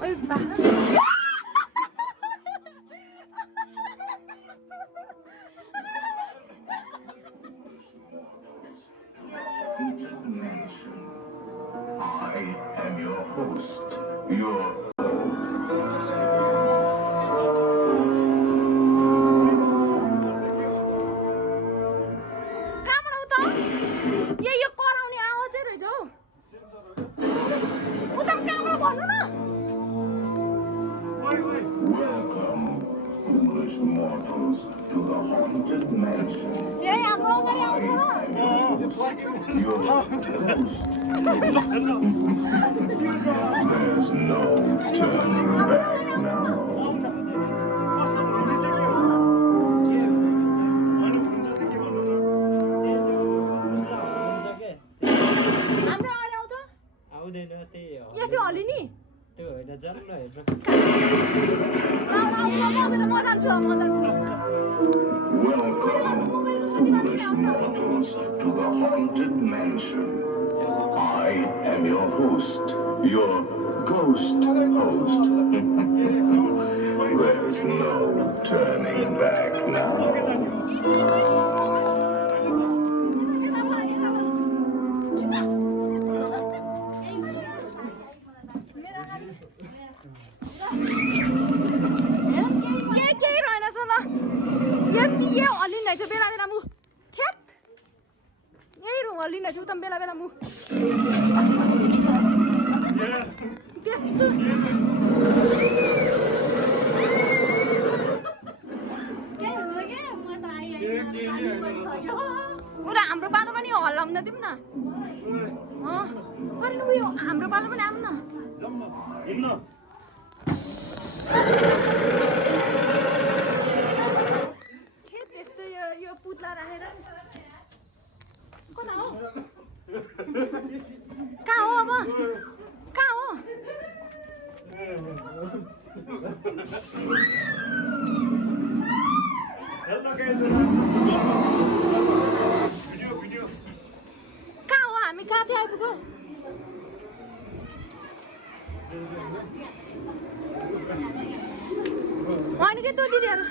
Ôi bà. I am your host. Your कहाँबाट हो त? यो कराउने आवाजै रहेछ हौ। उता कहाँबाट भन्नु न? welcome, foolish mortals, to the haunted mansion. ए हाम्रो अगाडि आउँछ र? Your host. There's no turning back now. हाम्रो अगाडि आउँछ? आउँदैन त्यही हो यस्तो हल्ली नि? त्यो होइन जानु न हेर्नु म जान्छु म जान्छु। Welcome, foolish mortals, to the haunted mansion. I am your host, your ghost host. There's no turning back now. केही रहेनछ ल। यही हल्लिँदैछ बेला बेला मु। थेट यही हल्लिँदैछ उता बेला बेला मु। उता हाम्रो बाटो पनि हल्लाउन दिउँ न। अनि उयो हाम्रो बाटो पनि आउँ न। त्यस्तो यो पुतला राखेर कता हो? कहाँ हो अब? कहाँ हो? कहाँ हो हामी कहाँ चाहिँ आइपुग्यो? होइन के त्यो दिदीहरू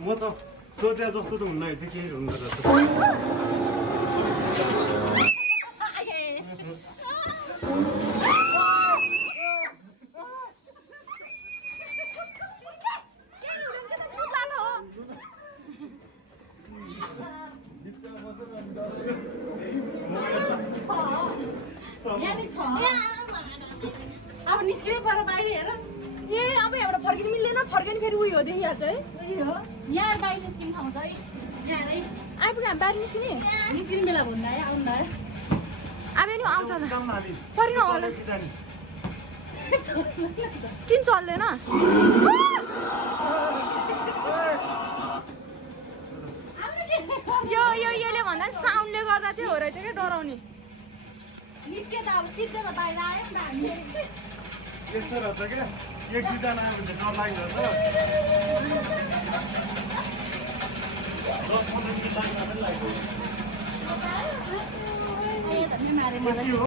म त सोचे जस्तो त हुन्न रहेछ केही हुँदो रहेछ अब निस्किनु पर्यो बाहिर हेर। ए अब यहाँबाट फर्किनु मिल्दैन, फर्किनु फेरि उयो हो देखिहाल्छ है। यहाँ बाहिर निस्किने ठाउँ छ है यहाँ है आइपुग्यो हामी बाहिर निस्किने। निस्किने बेला भन्नु है आउनु है अब नि आउँछ त फर्किनु होला। किन चल्दैन? यो यसले भन्दा साउन्डले गर्दा चाहिँ हो रहेछ क्या डराउने। निस्के त अब सिक्दैन बाहिर आयो नि त हामी यस्तो रहेछ क्या एक दुईजना आयो भने डर लाग्दो रहेछ 10-15 मिनट लाग्दा पनि लाग्यो मारे मलाई